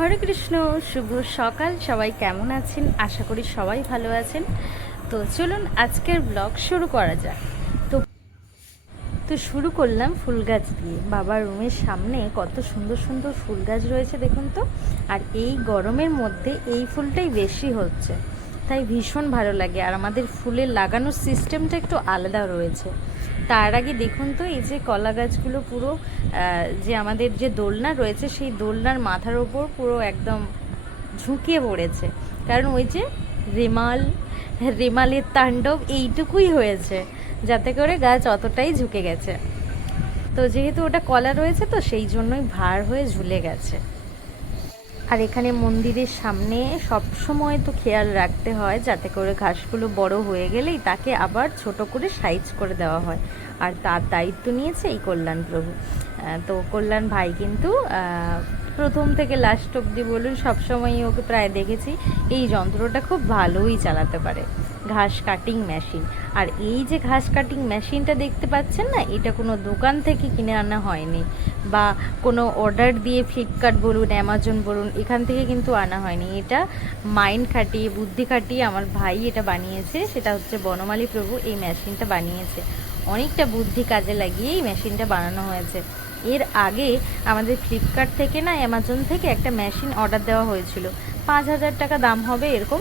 হরে কৃষ্ণ, শুভ সকাল। সবাই কেমন আছেন? আশা করি সবাই ভালো আছেন। তো চলুন আজকের ব্লগ শুরু করা যাক। তো তো শুরু করলাম ফুল গাছ দিয়ে। বাবার রুমের সামনে কত সুন্দর সুন্দর ফুল গাছ রয়েছে, দেখুন তো। আর এই গরমের মধ্যে এই ফুলটাই বেশি হচ্ছে। তাই ভীষণ ভালো লাগে। আর আমাদের ফুলের লাগানোর সিস্টেমটা একটু আলাদা রয়েছে। তার আগে দেখুন তো, এই যে কলা গাছগুলো পুরো যে আমাদের যে দোলনা রয়েছে, সেই দোলনার মাথার ওপর পুরো একদম ঝুঁকিয়ে পড়েছে। কারণ ওই যে রেমাল, রেমালের তাণ্ডব এইটুকুই হয়েছে, যাতে করে গাছ অতটাই ঝুঁকে গেছে। তো যেহেতু ওটা কলা রয়েছে, তো সেই জন্যই ভার হয়ে ঝুলে গেছে। আর এখানে মন্দিরের সামনে সব সময় তো খেয়াল রাখতে হয়, যাতে করে ঘাসগুলো বড় হয়ে গেলেই তাকে আবার ছোট করে সাইজ করে দেওয়া হয়। আর তার দায়িত্ব নিয়েছে এই কল্যাণ প্রভু। তো কল্যাণ ভাই কিন্তু প্রথম থেকে লাস্ট অব্দি বলুন, সবসময়ই ওকে প্রায় দেখেছি। এই যন্ত্রটা খুব ভালোই চালাতে পারে। ঘাস কাটিং মেশিন আর এই যে ঘাস কাটিং মেশিনটা দেখতে পাচ্ছেন না, এটা কোনো দোকান থেকে কিনে আনা হয়নি। বা কোনো অর্ডার দিয়ে ফ্লিপকার্ট বলুন অ্যামাজন বলুন, এখান থেকে কিন্তু আনা হয়নি। এটা মাইন্ড খাটিয়ে, বুদ্ধি খাটিয়ে আমার ভাই এটা বানিয়েছে। সেটা হচ্ছে বনমালী প্রভু এই মেশিনটা বানিয়েছে। অনেকটা বুদ্ধি কাজে লাগিয়ে এই মেশিনটা বানানো হয়েছে। এর আগে আমাদের ফ্লিপকার্ট থেকে না অ্যামাজন থেকে একটা মেশিন অর্ডার দেওয়া হয়েছিল। পাঁচ হাজার টাকা দাম হবে এরকম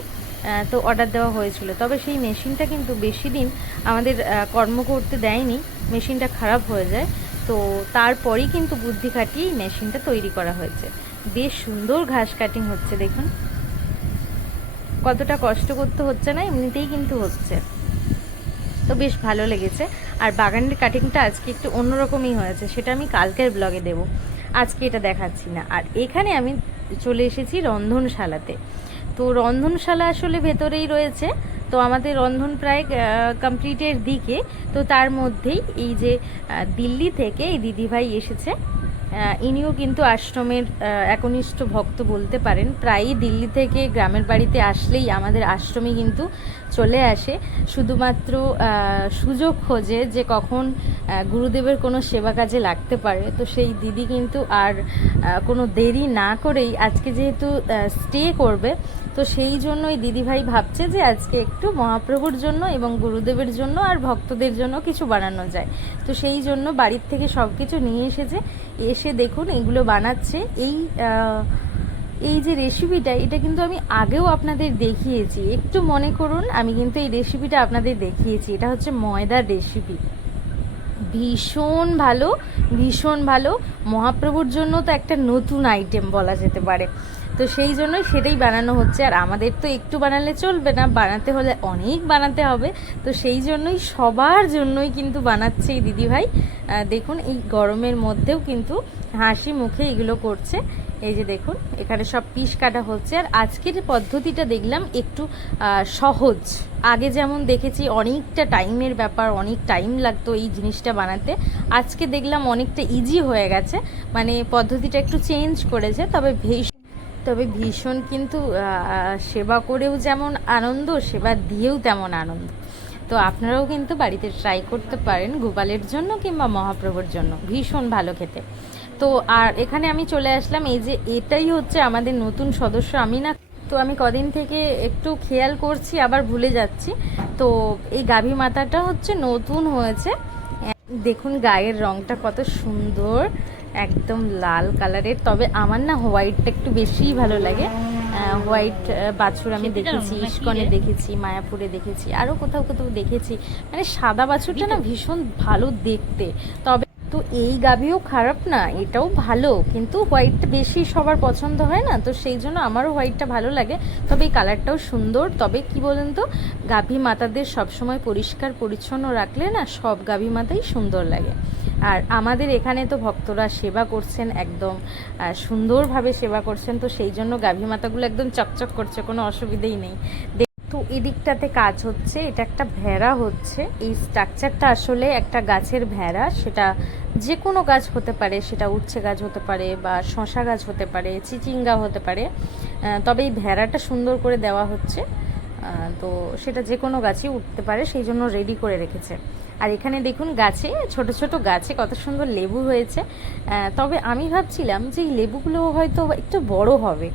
তো অর্ডার দেওয়া হয়েছিল। তবে সেই মেশিনটা কিন্তু বেশি দিন আমাদের কর্ম করতে দেয়নি। মেশিনটা খারাপ হয়ে যায়। তো তারপরেই কিন্তু বুদ্ধি খাটিয়ে এই মেশিনটা তৈরি করা হয়েছে। বেশ সুন্দর ঘাস কাটিং হচ্ছে, দেখুন। কতটা কষ্ট করতে হচ্ছে না, এমনিতেই কিন্তু হচ্ছে। তো বেশ ভালো লেগেছে। আর বাগানের কাটিংটা আজকে একটু অন্যরকমই হয়েছে, সেটা আমি কালকের ব্লগে দেব। আজকে এটা দেখাচ্ছি না। আর এখানে আমি চলে এসেছি রন্ধনশালাতে। তো রন্ধনশালা আসলে ভেতরেই রয়েছে। তো আমাদের রন্ধন প্রায় কমপ্লিটের দিকে। তো তার মধ্যেই এই যে দিল্লি থেকে এই দিদিভাই এসেছে। ইনিও কিন্তু আশ্রমের একনিষ্ঠ ভক্ত বলতে পারেন। প্রায়ই দিল্লি থেকে গ্রামের বাড়িতে আসলেই আমাদের আশ্রমে কিন্তু চলে আসে, শুধুমাত্র সুযোগ খোঁজে যে কখন গুরুদেবের কোনো সেবা কাজে লাগতে পারে। তো সেই দিদি কিন্তু আর কোনো দেরি না করেই আজকে যেহেতু স্টে করবে, তো সেই জন্যই দিদিভাই ভাবছে যে আজকে একটু মহাপ্রভুর জন্য এবং গুরুদেবের জন্য আর ভক্তদের জন্য কিছু বানানো যায়। তো সেই জন্য বাড়ির থেকে সব কিছু নিয়ে এসেছে। এসে দেখুন, এগুলো বানাচ্ছে। এই এই যে রেসিপিটা এটা কিন্তু আমি আগেও আপনাদের দেখিয়েছি। একটু মনে করুন, আমি কিন্তু এই রেসিপিটা আপনাদের দেখিয়েছি। এটা হচ্ছে ময়দার রেসিপি ভীষণ ভালো ভীষণ ভালো। মহাপ্রভুর জন্য তো একটা নতুন আইটেম বলা যেতে পারে। তো সেই জন্যই সেটাই বানানো হচ্ছে। আর আমাদের তো একটু বানালে চলবে না, বানাতে হলে অনেক বানাতে হবে। তো সেই জন্যই সবার জন্যই কিন্তু বানাচ্ছে এই দিদিভাই। দেখুন, এই গরমের মধ্যেও কিন্তু হাসি মুখে এগুলো করছে। এই যে দেখুন, এখানে সব পিস কাটা হচ্ছে। আর আজকের পদ্ধতিটা দেখলাম একটু সহজ। আগে যেমন দেখেছি, অনেকটা টাইমের ব্যাপার, অনেক টাইম লাগতো এই জিনিসটা বানাতে। আজকে দেখলাম অনেকটা ইজি হয়ে গেছে। মানে পদ্ধতিটা একটু চেঞ্জ করেছে, তবে ভীষণ তবে ভীষণ কিন্তু সেবা করেও যেমন আনন্দ, সেবা দিয়েও তেমন আনন্দ। তো আপনারাও কিন্তু বাড়িতে ট্রাই করতে পারেন, গোপালের জন্য কিংবা মহাপ্রভুর জন্য। ভীষণ ভালো খেতে। তো আর এখানে আমি চলে আসলাম এই যে এটাই হচ্ছে আমাদের নতুন সদস্য আমি না তো আমি কদিন থেকে একটু খেয়াল করছি আবার ভুলে যাচ্ছি। তো এই গাভী মাতাটা হচ্ছে নতুন হয়েছে। দেখুন গায়ের রংটা কত সুন্দর একদম লাল কালারের। তবে আমার না হোয়াইটটা একটু বেশিই ভালো লাগে। হোয়াইট বাছুর আমি দেখেছি ইস্কনে দেখেছি মায়াপুরে দেখেছি আরও কোথাও কোথাও দেখেছি। মানে সাদা বাছুরটা না ভীষণ ভালো দেখতে। তবে এই গাভিও খারাপ না, এটাও ভালো, কিন্তু হোয়াইটটা বেশি সবার পছন্দ হয় না, তো সেই জন্য আমারও হোয়াইটটা ভালো লাগে। তবে এই কালারটাও সুন্দর, তবে কি বলেন তো, গাভী মাতাদের সবসময় পরিষ্কার, পরিচ্ছন্ন রাখলে না সব গাভী মাতাই সুন্দর লাগে। আর আমাদের এখানে তো ভক্তরা সেবা করছেন একদম সুন্দরভাবে সেবা করছেন, তো সেই জন্য গাভী মাতাগুলো একদম চকচক করছে, কোনো অসুবিধেই নেই। এদিকটাতে কাজ হচ্ছে, এটা একটা ভেড়া হচ্ছে। এই স্ট্রাকচারটা আসলে একটা গাছের ভেড়া, সেটা যে কোনো গাছ হতে পারে, সেটা উচ্ছে গাছ হতে পারে বা শশা গাছ হতে পারে, চিচিঙ্গা হতে পারে তবে এই ভেড়াটা সুন্দর করে দেওয়া হচ্ছে। তো সেটা যে কোনো গাছই উঠতে পারে, সেই জন্য রেডি করে রেখেছে। আর এখানে দেখুন গাছে, ছোট ছোট গাছে কত সুন্দর লেবু হয়েছে। তবে আমি ভাবছিলাম যে এই লেবুগুলো হয়তো একটু বড় হবে।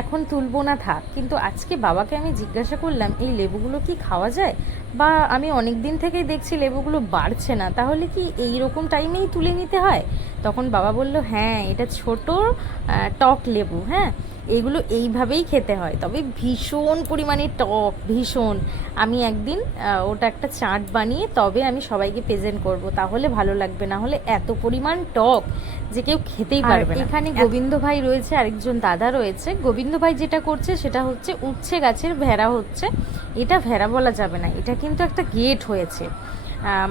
এখন তুলবো না, থাক। কিন্তু আজকে বাবাকে আমি জিজ্ঞাসা করলাম, এই লেবুগুলো কি খাওয়া যায়? বা আমি অনেক দিন থেকেই দেখছি লেবুগুলো বাড়ছে না। তাহলে কি এই রকম টাইমেই তুলে নিতে হয়? তখন বাবা বলল হ্যাঁ এটা ছোট টক লেবু হ্যাঁ এগুলো এইভাবেই খেতে হয়। তবে ভীষণ পরিমাণে টক ভীষণ। আমি একদিন ওটা একটা চাট বানিয়ে তবে আমি সবাইকে প্রেজেন্ট করব তাহলে ভালো লাগবে। না হলে এত পরিমাণ টক যে কেউ খেতেই পারবে এখানে গোবিন্দ ভাই রয়েছে আরেকজন দাদা রয়েছে। গোবিন্দ ভাই যেটা করছে সেটা হচ্ছে উচ্ছে গাছের ভেড়া হচ্ছে। এটা ভেড়া বলা যাবে না এটা কিন্তু একটা গেট হয়েছে।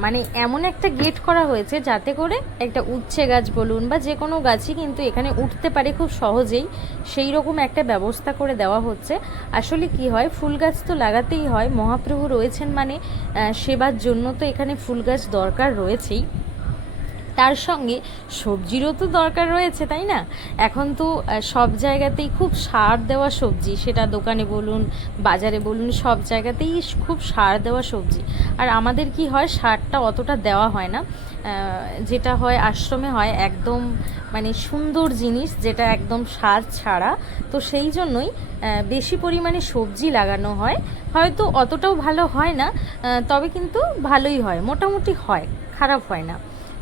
মানে এমন একটা গেট করা হয়েছে যাতে করে একটা উচ্ছে গাছ বলুন বা যে কোনো গাছই কিন্তু এখানে উঠতে পারে খুব সহজেই। সেই রকম একটা ব্যবস্থা করে দেওয়া হচ্ছে। আসলে কি হয়, ফুল গাছ তো লাগাতেই হয়, মহাপ্রভু রয়েছেন মানে সেবার জন্য তো এখানে ফুল গাছ দরকার রয়েছেই। তার সঙ্গে সবজিরও তো দরকার রয়েছে, তাই না? এখন তো সব জায়গাতেই খুব সার দেওয়া সবজি, সেটা দোকানে বলুন, বাজারে বলুন, সব জায়গাতেই খুব সার দেওয়া সবজি। আর আমাদের কি হয়, সারটা অতটা দেওয়া হয় না। যেটা হয়, আশ্রমে হয় একদম মানে সুন্দর জিনিস, যেটা একদম সার ছাড়া। তো সেই জন্যই বেশি পরিমাণে সবজি লাগানো হয়। হয়তো অতটাও ভালো হয় না তবে কিন্তু ভালোই হয়, মোটামুটি হয়, খারাপ হয় না।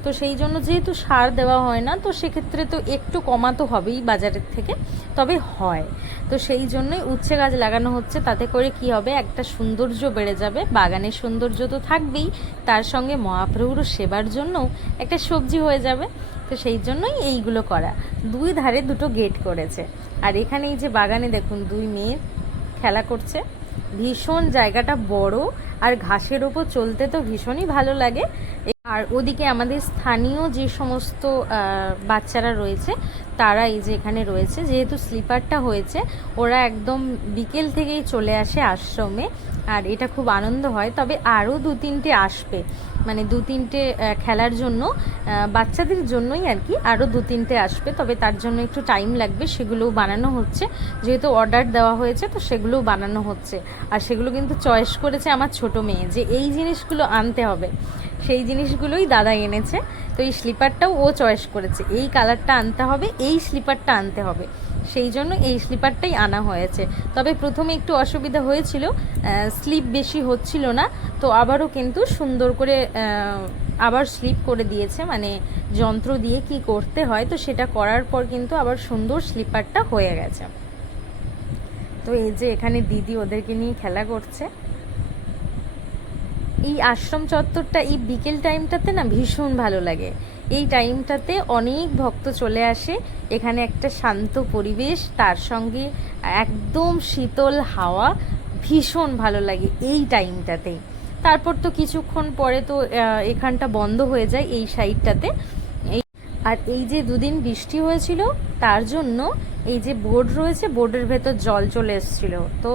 তো সেই জন্য যেহেতু সার দেওয়া হয় না, তো সেক্ষেত্রে তো একটু কমাতো হবেই বাজারের থেকে, তবে হয়। তো সেই জন্যই উচ্ছে গাছ লাগানো হচ্ছে, তাতে করে কি হবে, একটা সৌন্দর্য বেড়ে যাবে, বাগানের সৌন্দর্য তো থাকবেই, তার সঙ্গে মহাপ্রভুর সেবার জন্যও একটা সবজি হয়ে যাবে, তো সেই জন্যই এইগুলো করা। দুই ধারে দুটো গেট করেছে। আর এখানে এই যে বাগানে দেখুন, দুই মেয়ে খেলা করছে। ভীষণ জায়গাটা বড়, আর ঘাসের ওপর চলতে তো ভীষণই ভালো লাগে। আর ওদিকে আমাদের স্থানীয় যে সমস্ত বাচ্চারা রয়েছে, তারা এই যে এখানে রয়েছে, যেহেতু স্লিপারটা হয়েছে, ওরা একদম বিকেল থেকেই চলে আসে আশ্রমে, আর এটা খুব আনন্দ হয়। তবে আরও দু তিনটে আসবে মানে দু তিনটে খেলার জন্য বাচ্চাদের জন্যই আর কি আরও দু তিনটে আসবে। তবে তার জন্য একটু টাইম লাগবে, সেগুলোও বানানো হচ্ছে। যেহেতু অর্ডার দেওয়া হয়েছে, তো সেগুলোও বানানো হচ্ছে। আর সেগুলো কিন্তু চয়েস করেছে আমার ছোট মেয়ে, যে এই জিনিসগুলো আনতে হবে। সেই জিনিসগুলোই দাদা এনেছে। তো এই স্লিপারটাও ও চয়েস করেছে। এই কালারটা আনতে হবে, এই স্লিপারটা আনতে হবে। সেই জন্য এই স্লিপারটাই আনা হয়েছে। তবে প্রথমে একটু অসুবিধা হয়েছিল স্লিপ বেশি হচ্ছিল না। তো আবারও কিন্তু সুন্দর করে আবার স্লিপ করে দিয়েছে। মানে যন্ত্র দিয়ে কি করতে হয়, তো সেটা করার পর কিন্তু আবার সুন্দর স্লিপারটা হয়ে গেছে। তো এই যে এখানে দিদি ওদেরকে নিয়ে খেলা করছে। এই আশ্রম চত্বরটা এই বিকেল টাইমটাতে না ভীষণ ভালো লাগে। এই টাইমটাতে অনেক ভক্ত চলে আসে, এখানে একটা শান্ত পরিবেশ, তার সঙ্গে একদম শীতল হাওয়া, ভীষণ ভালো লাগে এই টাইমটাতে। তারপর তো কিছুক্ষণ পরে তো এখানটা বন্ধ হয়ে যায় এই সাইডটাতে। আর এই যে দুদিন বৃষ্টি হয়েছিল, তার জন্য এই যে বোর্ড রয়েছে, বোর্ডের ভেতর জল চলে এসেছিল। তো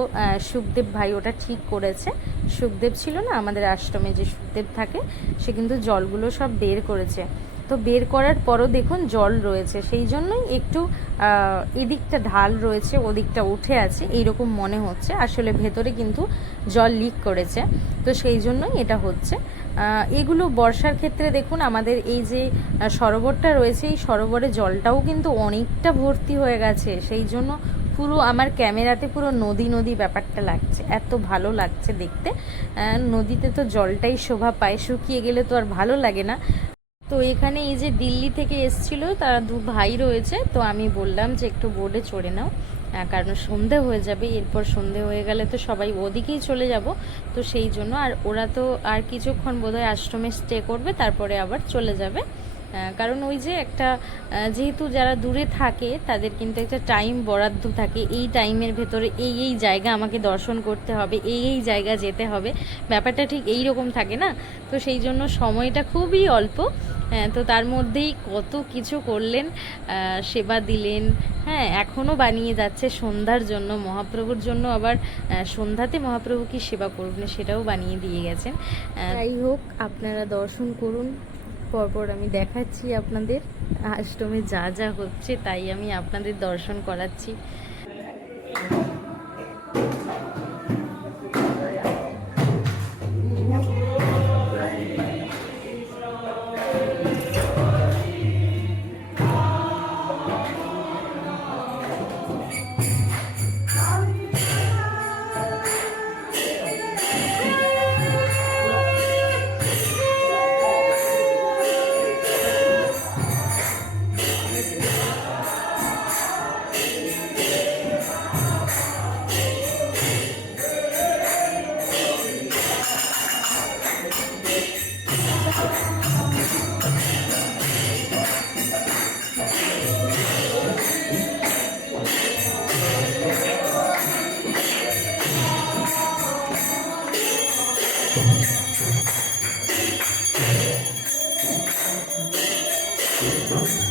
সুখদেব ভাই ওটা ঠিক করেছে। সুখদেব ছিল না, আমাদের আশ্রমে যে সুখদেব থাকে, সে কিন্তু জলগুলো সব বের করেছে। তো বের করার পরও দেখুন জল রয়েছে, সেই জন্যই একটু এদিকটা ঢাল রয়েছে, ওদিকটা উঠে আছে, এইরকম মনে হচ্ছে। আসলে ভেতরে কিন্তু জল লিক করেছে, তো সেই জন্যই এটা হচ্ছে। এগুলো বর্ষার ক্ষেত্রে দেখুন, আমাদের এই যে সরোবরটা রয়েছে, এই সরোবরে জলটাও কিন্তু অনেকটা ভর্তি হয়ে গেছে। সেই জন্য পুরো আমার ক্যামেরাতে পুরো নদী নদী ব্যাপারটা লাগছে। এত ভালো লাগছে দেখতে। নদীতে তো জলটাই শোভা পায়, শুকিয়ে গেলে তো আর ভালো লাগে না। তো এখানে এই যে দিল্লি থেকে এসছিল, তারা দু ভাই রয়েছে। তো আমি বললাম যে একটু বোর্ডে চড়ে নাও। কারণ সন্ধে হয়ে যাবে, এরপর সন্ধে হয়ে গেলে তো সবাই ওদিকেই চলে যাব। তো সেই জন্য আর ওরা তো আর কিছুক্ষণ বোধহয় আশ্রমে স্টে করবে, তারপরে আবার চলে যাবে। কারণ ওই যে একটা যেহেতু যারা দূরে থাকে তাদের কিন্তু একটা টাইম বরাদ্দ থাকে। এই টাইমের ভেতরে এই এই জায়গা আমাকে দর্শন করতে হবে এই এই জায়গা যেতে হবে। ব্যাপারটা ঠিক এই রকম থাকে না? তো সেই জন্য সময়টা খুবই অল্প। হ্যাঁ, তো তার মধ্যেই কত কিছু করলেন সেবা দিলেন। হ্যাঁ এখনও বানিয়ে যাচ্ছে সন্ধ্যার জন্য মহাপ্রভুর জন্য আবার সন্ধ্যাতে মহাপ্রভু কি সেবা করবেন সেটাও বানিয়ে দিয়ে গেছেন। যাই হোক আপনারা দর্শন করুন পরপর আমি দেখাচ্ছি আপনাদের। আষ্টমে যা যা হচ্ছে তাই আমি আপনাদের দর্শন করাচ্ছি। Thank you.